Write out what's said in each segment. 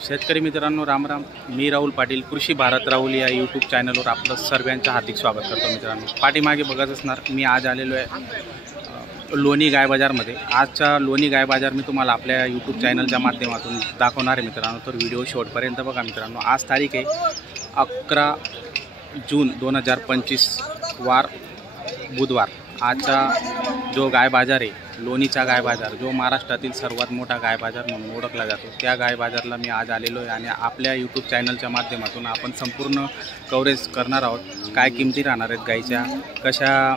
शेतकरी मित्रांनो राम राम। मी राहुल पाटील कृषी भारत राहुल या यूट्यूब चॅनलवर आपलं सर्वांचं हार्दिक स्वागत करतो। मित्रांनो पाठीमागे बघत असणार मी आज आलेलो आहे लोणी गाय बाजारमध्ये। आजचा लोणी गाय बाजार मी तुम्हाला आपल्या यूट्यूब चॅनलच्या माध्यमातून दाखवणार आहे मित्रांनो, तर व्हिडिओ शेवटपर्यंत बघा मित्रांनो। आज तारीख आहे 11 जून 2025 वार बुधवार। आजचा जो गाय बाजार आहे लोणीचा गाय बाजार, जो महाराष्ट्रातील सर्वात मोठा गाय बाजार म्हणून ओळखला जातो, त्या गाय बाजारला मी आज आलेलो आहे आणि आपल्या यूट्यूब चॅनलच्या माध्यमातून आपण संपूर्ण कव्हरेज करणार आहोत। काय किमती राहणार आहेत गायच्या, कशा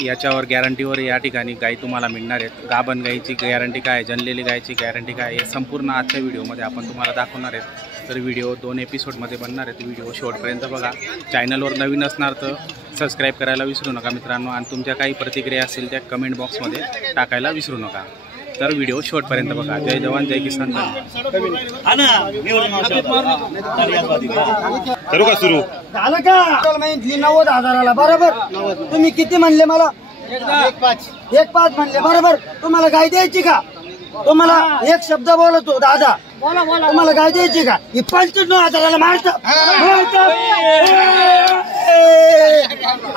याच्यावर गॅरंटीवर या ठिकाणी गाय तुम्हाला मिळणार आहेत, गाभण गायची गॅरंटी काय, जनलेली गायची गॅरंटी काय, हे संपूर्ण आजच्या व्हिडिओमध्ये आपण तुम्हाला दाखवणार आहेत। तर व्हिडिओ 2 एपिसोडमध्ये बनणार आहेत, व्हिडिओ शेवटपर्यंत बघा। चॅनलवर नवीन असणार तर सबस्क्राईब करायला विसरू नका मित्रांनो, आणि तुमच्या काही प्रतिक्रिया असतील त्या कमेंट बॉक्समध्ये टाकायला विसरू नका। तर व्हिडिओ शेवटपर्यंत बघा। जय जवान जय किसान। करू का सुरू? झालं का? 90,000ला बरोबर। तुम्ही किती म्हणले मला? 1.5 म्हणले बरोबर। तुम्हाला गाय द्यायची का? तुम्हाला एक शब्द बोलतो दादा, तुम्हाला गाय द्यायची का? ही 95,000ला मारता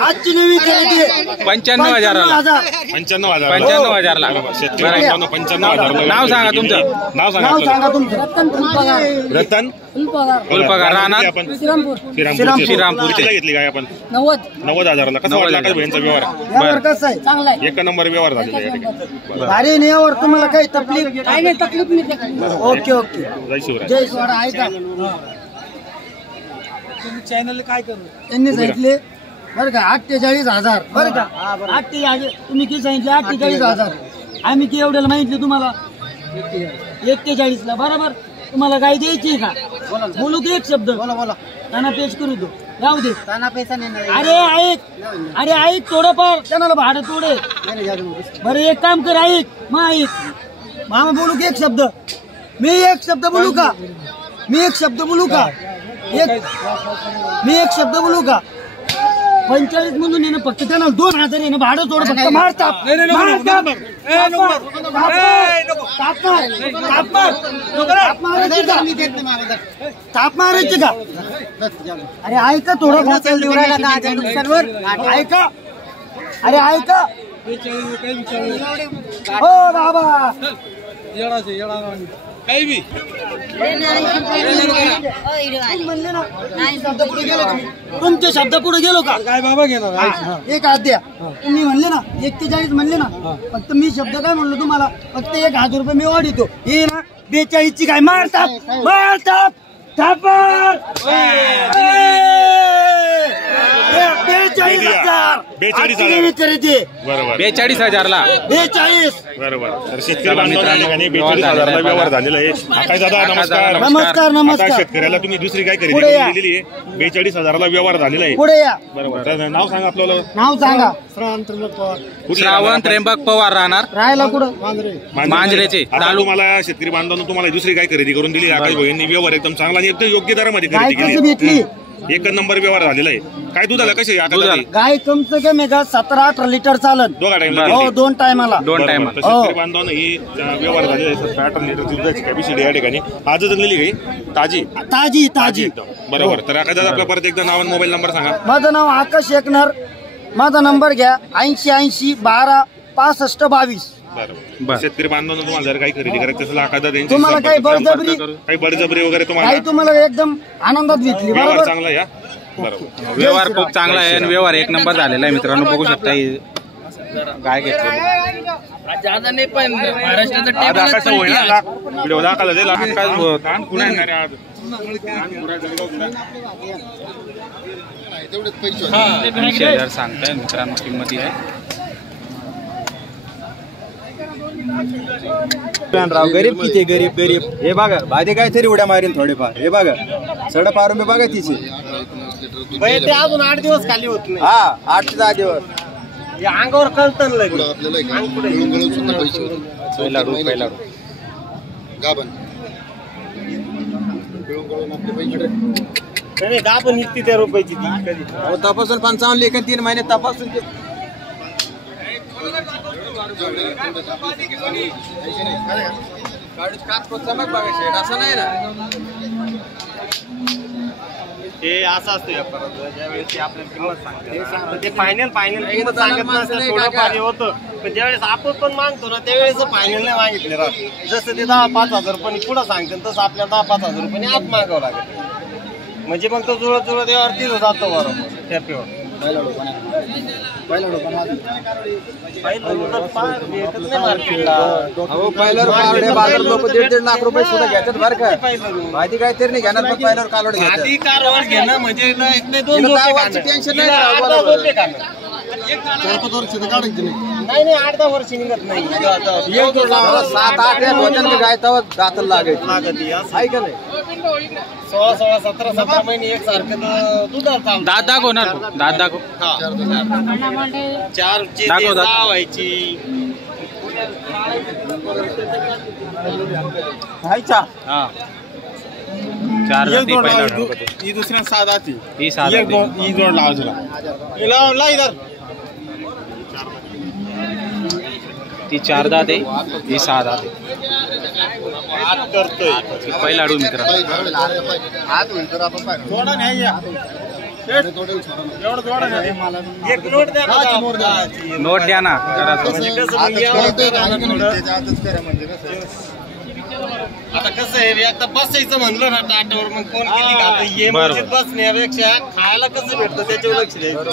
आजची नवी खरेदी 95,000ला 95,000ला नाव सांगा तुमचं। नाव सांगा तुमचं। रतन फुलपगार राहणार श्रीरामपूरची घेतली काय आपण 90,000ला। कसं वाटला काय बहिणीचा व्यवहार? कसं आहे? चांगला आहे, एक नंबर व्यवहार झालेला आहे या ठिकाणी। भारी नाही यावर तुम्हाला काही तकलीफ? काही नाही तकलीफ। ओके ओके, जय शिवराय। जय शिवराय। ऐका चॅनल काय करू त्यांनी सांगितले बरं का 48,000 बरं का। 48,000 तुम्ही किती सांगितले? 48,000 आम्ही की एवढ्याला माहितले तुम्हाला 41ला बरोबर। तुम्हाला गाय द्यायची का? बोलू दे एक शब्द, बोला त्यांना पेश करू दो, जाऊ दे त्यांना पैसा नाही। अरे ऐक थोडंफार, त्यांना भाडं थोडे। बरं एक काम कर, ऐक मग ऐक मामा, बोलू की एक शब्द? मी एक शब्द बोलू का? मी एक शब्द बोलू का? 45 म्हणून येणं फक्त त्यांना 2,000 येणं भाडं थोडं फक्त मारतात। ताप मारायची का? अरे ऐका थोडं, ऐका, अरे ऐका हो बाबा काही बी तुमचे शब्द पुढे गेलो का? काय बाबा घेणार एक आद्या तुम्ही म्हणले ना 41 म्हणले ना, फक्त मी शब्द काय म्हणलो तुम्हाला? फक्त 1,000 रुपये मी वाढवतो। हे ना 42ची काय मारतात 42,000 बरोबर 42,000ला 42 बरोबर। तर शेतकरी बांधवांना 42,000ला व्यवहार झालेला आहे। काय दादा नमस्कार। नमस्कार नमस्कार। शेतकऱ्याला तुम्ही दुसरी काय खरेदी करून दिलेली आहे, 42,000ला व्यवहार झालेला आहे। पुढे या, बरोबर। तर नाव सांगा आपल्याला। नाव सांगा। श्रावण त्र्यंबक पवार राहणार राहायला कुठं? मांजरेचे। आता तुम्हाला शेतकरी बांधवांना तुम्हाला दुसरी काय खरेदी करून दिली, आकाश भाईंनी व्यवहार एकदम चांगला आणि एकदम योग्य दरामध्ये खरेदी गाय केली, भेटली एक नंबर व्यवहार झालेला आहे। काय दुधाला कसे गाय कम से कम 17-18 लिटर चालन। दोघा टाइमला हो, 2 टायमाला। शेतकरी बांधवांना ही व्यवहार झालेला आहे। 17-18 लिटर दुधाची कॅपॅसिटी या ठिकाणी आज झालेली काही ताजी एकदम बरोबर। तर आकाश दादा आपला परत एकदा नाव आणि मोबाईल नंबर सांगा। माझं नाव आकाश एकनर, माझा नंबर घ्या 80 12 65 22। बरोबर। शेतकरी बांधवांना तुम्हाला जर काही खरेदी करायचं असेल आकाश दादा तुम्हाला काही बळजबरी वगैरे काही तुम्हाला एकदम आनंदात घेतली व्यवहार बरोबर। चांगला या बरोबर। व्यवहार खूप चांगला आहे आणि व्यवहार एक नंबर झालेला आहे मित्रांनो, बघू शकता ही गाय घेतलेली। व्हिडिओ दाखवला जाईल आज 80,000 सांगताय मित्रांनो किंमती आहे। राव गरीब किती गरीब हे बघा भाजी काहीतरी उड्या मारेल थोडेफार। हे बघा सड पारून बघा तिची ते अजून 8 दिवस खाली होत नाही। हा 8 ते 10 दिवस अंगावर कळतं गाभण निघते त्या रुपयाची तपासून 55 लेखन 3 महिने तपासून चमक बघा शेड असं नाही ना. ते असं असतं व्यापाराचं, ज्यावेळेस ते आपल्याला किंमत सांगते ते फायनल किंमत सांगत नसतं, थोडंफार होतं. पण ज्यावेळेस आपण पण मागतो ना त्यावेळेस फायनल नाही मागितले राहत. जसं ते 10-5 पुढे सांगते तसं आपल्याला 10-5 रुपये आत मागावं लागेल. म्हणजे मग तो जुळत यावरती जातो बरोबर टॅपेवर. बाजार लोक 1.5 लाख रुपये सुद्धा घेतात बरं का. आधी काहीतरी नाही घेणार, पण पहिल्यावर कालवड घेतात. आधी कारवार घेणं म्हणजे टेन्शन नाही. 4-5 8-10 वर्ष निघत नाही. 7-8 होत्या गाय तवा दातल लागत आहे का नाही. 16, 17 महिने एक सारखं दुधाला चालतं. दात दाखवणार दात दाखव. 4 दाखव दात. व्हायची. हा 4 जाती पहिला जोड. ही दुसऱ्या 6 जाती. ही 6 जाती. ही जोड लावायला इधर. ती 4 दात आहे, ही 6 दात आहे. करतोय पहिला आडू मित्र. एक नोट द्या ना. नोट द्या ना जरा. आता कसं आहे एकदा बसायचं म्हणलं ना टाटावर मग कोण किती खातं ये म्हणजे बसण्यापेक्षा खायला कसं भेटतं त्याच्यावर लक्ष द्यायचं.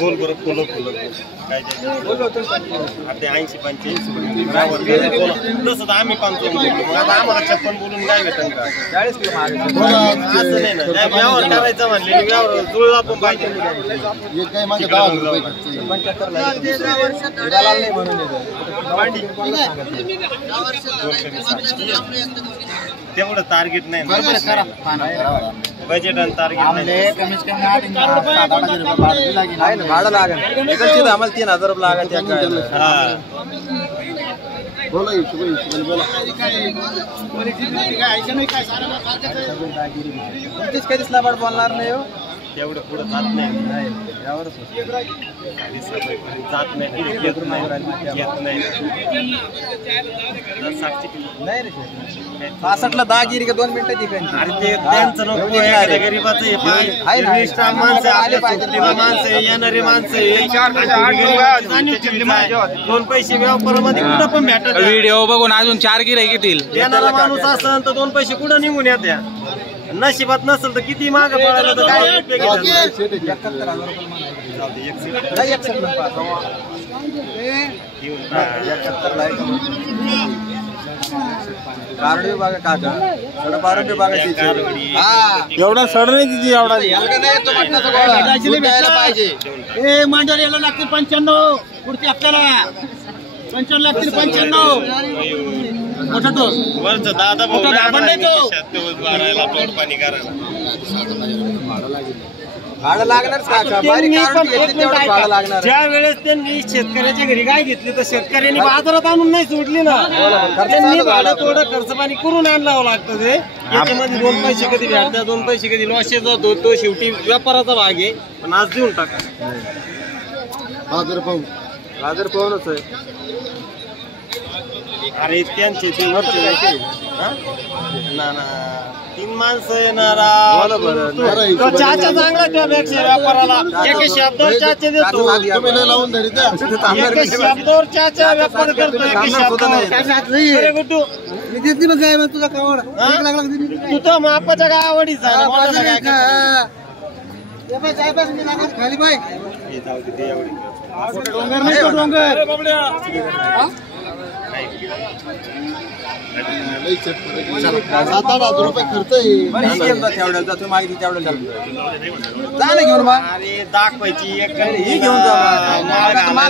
बोल बरं फुलं काय 80-85 तसं तर आम्ही 55 बोललो. मग आता आम्हाला 56 बोलून काय भेटन का. 40 किलो असं नाही ना. व्यवहार करायचा म्हणले व्यवहार जुळला पण पाहिजे. तेवढं टार्गेट नाही. बजेट आणि टार्गेट भाडं लागेल आम्हाला 3000 लागत. कधीच लाभाड बोलणार नाही हो. तेवढं पुढं जात नाही. जात नाही घेत नाही. 65ला 10 गिरी का 2 मिनिटं ठिकाणी. अरे ते त्यांचं नको गरीबाचं माणसं येणारे माणसं 2 पैसे व्यापारामध्ये कुठं पण भेटत. व्हिडिओ बघून अजून 4 गिऱ्हाईक येतील. येणारा माणूस असेल तर 2 पैसे कुठं निघून येत्या. नशिबात नसेल तर किती मागं पडायला तर काय कारडी बघा काका. सडपारडी बघा एवढा सड नाही तिथे एवढा ए मंडळ याला लागतील 95 पुढची आपल्याला 55 लागतील 95 मोठा डोस वरचं दादा पाणी करायला भाडं लागणार. ज्या वेळेस त्यांनी शेतकऱ्याच्या घरी गाय घेतली तर शेतकऱ्यांनी बाजारात आणून नाही सोडली ना. त्यांनी भाडं थोडं खर्च पाणी करून आणावं लागतं. ते याच्यामध्ये 2 पैसे कधी भेटतात 2 पैसे कधी लॉसेस जातो. तो शेवटी व्यापाराचा भाग आहे. पण आज देऊन टाका बाजार पाहूनच आहे. अरे त्यांचे ते वरचे ना 3 माणसं येणारा तो चाचा चांगला त्यापेक्षा व्यापाराला. एक शब्दावर चाचे देतो. एक शब्दावर चाचा व्यापार करतो. एक शब्दावर गुड्डू तुझा कावड तू तर मापाच्या गावाडीचा खाली बाय डोंगर नाही तो डोंगर 7-8 रुपये खर्च तेवढ्या जातो माहिती तेवढ्या झालं घेऊन मग. अरे दाखवायची एक ही घेऊन जा.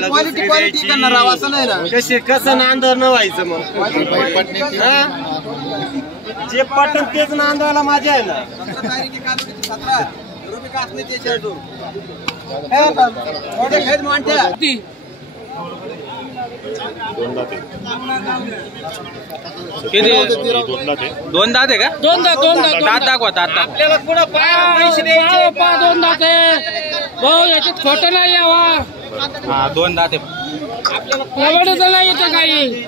क्वालिटी करणार असं नाही ना. कसं नांदर न व्हायचं मग. जे पटन तेच नांदवायला माझ्या आहे ना. 17 रुपये काच नाही ते दोन दात आहे. किती दोन दात आहे. दोन दात आहे का? दोन दात दात दाखवा दात दाखवा. आपल्याला पुढं पैसे द्यायचे का? दोन दात आहे भाऊ, याच्यात खोटं नाही यावा. हा दोन दात आहे. एवढं नाही येतं काही.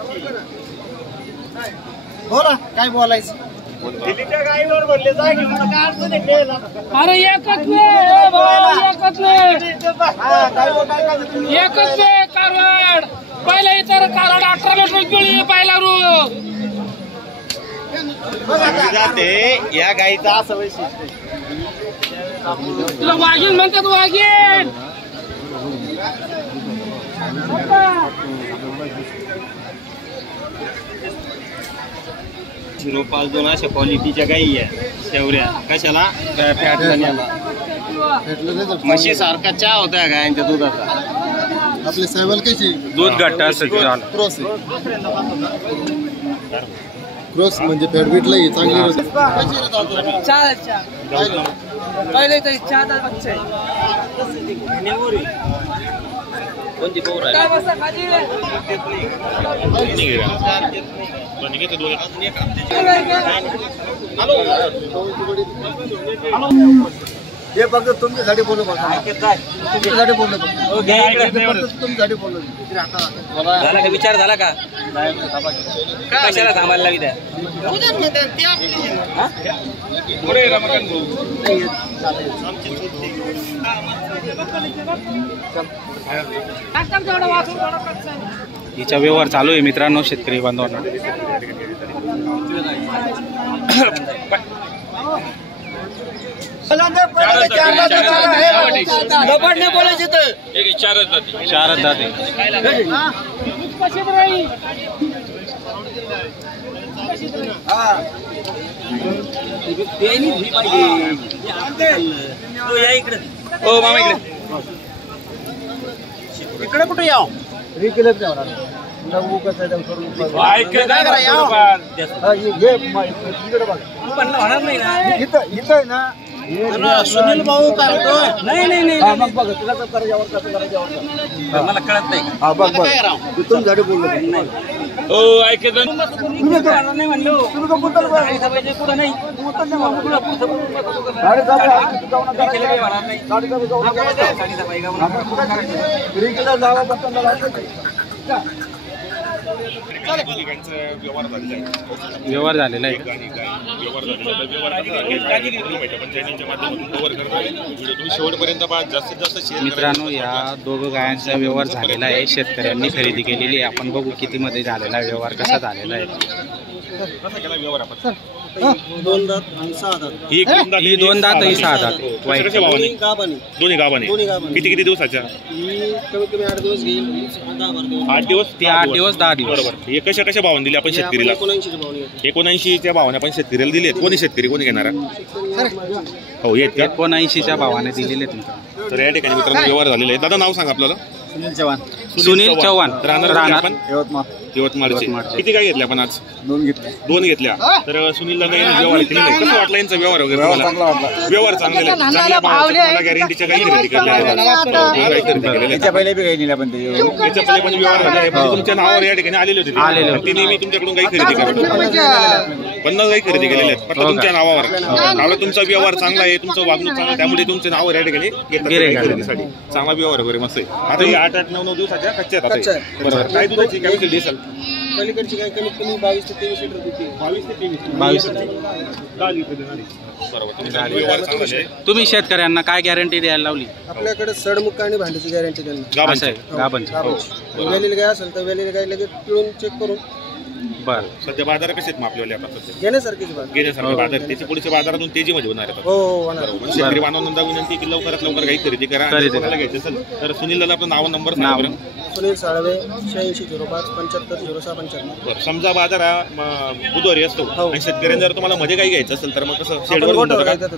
बोला काय बोलायचं. दिल्लीच्या गाईवर म्हणले जा की तुला काय अडचण आहे घ्यायला? अरे एकच नाही भाऊ, एकच नाही, एकच नाही कारवाड. पहिला इतर कारवाड 18 रुपये पहिला रू. जाते या गाईचं असं वैशिष्ट्य तुला वाघीण म्हणतात, वाघीण. 052 अशा क्वालिटीच्या गाई आहे शेवऱ्या. कशाला फॅट करण्याला. म्हशी सारखा चहा होता गायांच्या दुधाचा. आपले साहेबाल कशी दूध घट्ट असं क्रॉस क्रॉस म्हणजे फॅटबीटला ही चांगली होती. पहिले तरी चार कोणती पोर आहे? हे फक्त तुमच्यासाठी बोलू तुमच्यासाठी बोललो तुमच्यासाठी बोललो. झाला का विचार झाला का? कशाला थांबायला लागेल? हिचा व्यवहार चालू आहे मित्रांनो शेतकरी बांधवांना. चारच जाते. ओ मामा इकडे इकडे कुठे याव. होणार नाही ना इथं ना. सुनील भाऊ करतोय. नाही मला कळत नाही. हा बघ तुमच्यासाठी बोललो. नाही म्हणलो पुढं नाही. व्यवहार झालेला आहे. शेवटपर्यंत जास्तीत जास्त मित्रांनो या दोघं गायांचा व्यवहार झालेला आहे. शेतकऱ्यांनी खरेदी केलेली आहे. आपण बघू किती मध्ये झालेला आहे व्यवहार, कसा झालेला आहे. कसा केला व्यवहार आपण? दोन दात आणि 6 दात. ही दोन दात ही 6 दात. कशा भावाने? गाभाने. दोन्ही गावाने. किती दिवसाच्या? ही कमी 8 दिवस घेईल. 8 दिवस. ते 8 दिवस 10 दिवस. बरोबर. हे कशा भावाने दिले आपण शेतकरीला? 79च्या भावाने आपण शेतकऱ्याला दिले. कोणी शेतकरी कोणी घेणार? हो येत का? 79च्या भावाने दिलेले तुमच्या. तर या ठिकाणी मित्रांनो व्यवहार झालेले आहे. दादा नाव सांगा आपल्याला. सुनील चव्हाण राहणार आपण यवतमाळचे. किती काय घेतल्या आपण आज? 2 घेतले. 2 घेतल्या. तर सुनीलला व्यवहार केलेला आहे. कसं वाटलं यांचा व्यवहार वगैरे तुम्हाला? व्यवहार चांगले चांगल्या भावाला गॅरंटीच्या काही खरेदी केलेल्या त्याच्या पहिले बी काही दिल्या पण ते याच्या पहिले पण व्यवहार झाले. तुमच्या नावावर या ठिकाणी आलेले होते. ती नेहमी तुमच्याकडून काही खरेदी करतो. 50 काही खरेदी केलेल्या आहेत फक्त तुमच्या नावावर. त्यामुळे तुमचा व्यवहार चांगला आहे, तुमचं वागणूक चांगलं, त्यामुळे तुमच्या नावावर या ठिकाणी खरेदीसाठी चांगला व्यवहार वगैरे मस्त आहे. आता 8-9 दिवसाच्या कच्च्या आहेत. बरोबर. काय दुधाची काय दिसेल? पलीकडची काय कमीत कमी 22 ते 23 लिटर देते. 22 ते 23. 10 लिटर देणारी. बरोबर. व्यवहार चांगला आहे. तुम्ही शेतकऱ्यांना काय गॅरंटी द्यायला लावली? आपल्याकडे सडमुख आणि भांडीची गॅरंटी त्यांना. असं आहे गाभांची. वेलेली गाय असेल तर वेलेली गाय लगेच पिळून चेक करून. बरं. सध्या बाजार कसे आहेत मग आपल्याला आता सध्या? घेण्यासारखीच बात. घेण्यासारखे बाजार. त्याच्या पुढच्या बाजारातून तेजीमध्ये होणार आहेत. हो होणार. शेतकरी बांधवांना विनंती की लवकरात लवकर काही खरेदी करा. कोणाला घ्यायचं असेल तर सुनीलला आपलं नाव नंबर सांगा. सुनील साळवे 8605 75 0655. समजा बाजार हा बुधवारी असतो आणि शेतकऱ्यांनी जर तुम्हाला मध्ये काही घ्यायचं असेल तर मग कसं शेडवर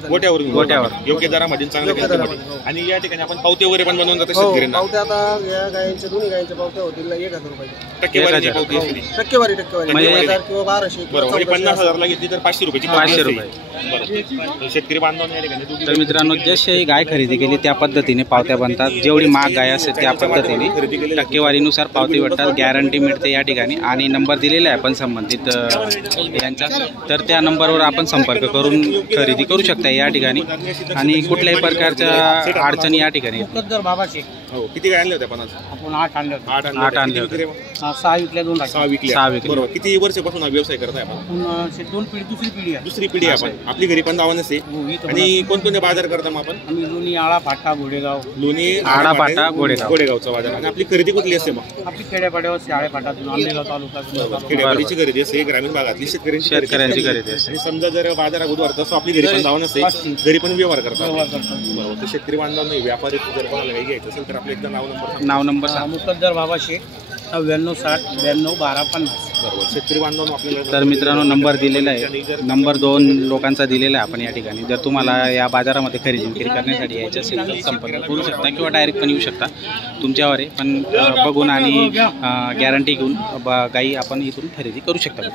गोट्यावर योग्य दरामध्ये चांगल्या किमतीमध्ये. आणि या ठिकाणी आपण पावते वगैरे पण बनवून जातो शेतकऱ्यांना. पावते आता या गायांच्या दोन्ही गायांच्या पावत्या होतील 1000 रुपये. टक्केवारी पावती टक्केवारी म्हणजे 1000 किंवा 1200 बरोबर म्हणजे 50,000ला घेतली तर 500 रुपयाची 500 रुपये. बरोबर शेतकरी बांधवांनी या ठिकाणी दूध तर मित्रांनो जशी गाय खरेदी केली त्या पद्धतीने पावत्या बनतात. जेवढी महाग गाय असेल त्या पद्धतीने टक्केवारीनुसार पावती भेटतात. गॅरंटी मिळते या ठिकाणी आणि नंबर दिलेला आहे आपण संबंधित यांचा. तर त्या नंबरवर आपण संपर्क करून खरेदी करू शकता या ठिकाणी आणि कुठल्याही प्रकारच्या अडचणी या ठिकाणी येत नाही. मुकद्दर बाबाचे हो किती गाय आणल्या होत्या 50? आपण 8 आणले होते. 8 आणले होते. 6 विकल्या 2 टाकल्या. 6 विकल्या. 6 विकल्या. बरोबर किती वर्षापासून हा व्यवसाय करताय आपण? आपण 2 पिढी दुसरी पिढी आहे. दुसरी पिढी आहे आपण. आपली घरी पण दावा नसते. आणि कोणकोणते बाजार करता मग आपण? आम्ही लोणी, आळा, फाटा, घोडेगाव. लोणी, आळा, फाटा, गोडेगाव. गोडेगावचा बाजार. आणि आपली खरेदी कुठली असते मग? आपली खेड्यापाड्यावर शाळे फाटातून आंबेगाव तालुका खेड्यापाडीची खरेदी असते, ग्रामीण भागातली शेतकऱ्यांची खरेदी असते. आणि समजा जर बाजारात बुधवार तसं आपली घरी पण दावा नसते, घरी पण व्यवहार करतात. बरोबर. तर शेतकरी बांधवांनी व्यापारी जर कोणाला काही घ्यायचं असेल तर आपलं एकदा नाव नंबर सांगा. मुकद्दर बाबाशे 99 60 92 12 50. बरोबर. शेतकरी बांधवांनो आपल्याला तर मित्रांनो नंबर दिलेला आहे. नंबर 2 लोकांचा दिलेला आहे आपण या ठिकाणी. जर तुम्हाला या बाजारामध्ये खरेदी विक्री करण्यासाठी यायचं असेल तर संपर्क करू शकता किंवा डायरेक्ट पण येऊ शकता. तुमच्यावर आहे पण बघून आणि गॅरंटी घेऊन गाई आपण इथून खरेदी करू शकता.